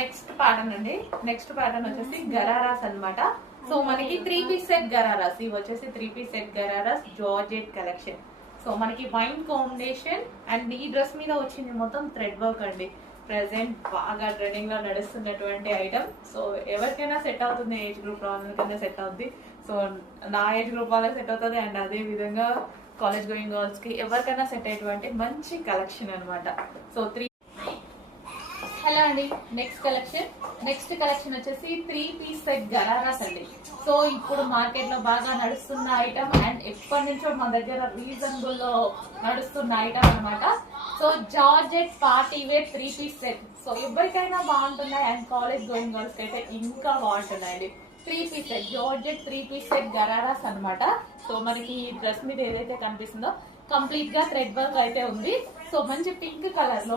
Next pattern అండి. Next pattern వచ్చేసి గరారాస్ అన్నమాట. సో మనకి 3 పీస్ సెట్ గరారాస్. ఇవి వచ్చేసి 3 piece set ghararas georgette collection. So మనకి వైన్ కాంబినేషన్ అండ్ ఈ డ్రెస్ మీద వచ్చింది మొత్తం థ్రెడ్ వర్క్ అండి. ప్రెసెంట్ బాగా ట్రెండింగ్ లో నడుస్తున్నటువంటి ఐటమ్. సో ఎవరికైనా సెట్ అవుతుంది, ఏజ్ గ్రూప్ వాళ్ళకైనా సెట్ అవుతుంది. సో నా ఏజ్ గ్రూప్ వాళ్ళకి సెట్ అవుతుంది అండ్ అదే విధంగా కాలేజ్ గోయింగ్ గర్ల్స్ కి ఎవరికైనా సెట్ అయ్యేటువంటి మంచి కలెక్షన్ అనమాట. సో 3 హలో అండి. నెక్స్ట్ కలెక్షన్ వచ్చేసి 3 పీస్ సెట్ గరారాస్ అండి. సో ఇప్పుడు మార్కెట్ లో బాగా నడుస్తున్న ఐటమ్ అండ్ ఎప్పటి నుంచో మన దగ్గర రీజనబుల్ లో నడుస్తున్న ఐటమ్ అనమాట. So georgette party wear 3 piece set. So ఎవరికైనా బాగుంటున్నాయి అండ్ కాలేజ్ గోయింగ్ గర్ల్స్ అయితే ఇంకా బాగుంటున్నాయండి. 3 piece set georgette 3 piece set ghararas అనమాట. సో మనకి ఈ డ్రెస్ మీద ఏదైతే కనిపిస్తుందో కంప్లీట్ గా థ్రెడ్ వర్క్ అయితే ఉంది. సో మంచి పింక్ కలర్ లో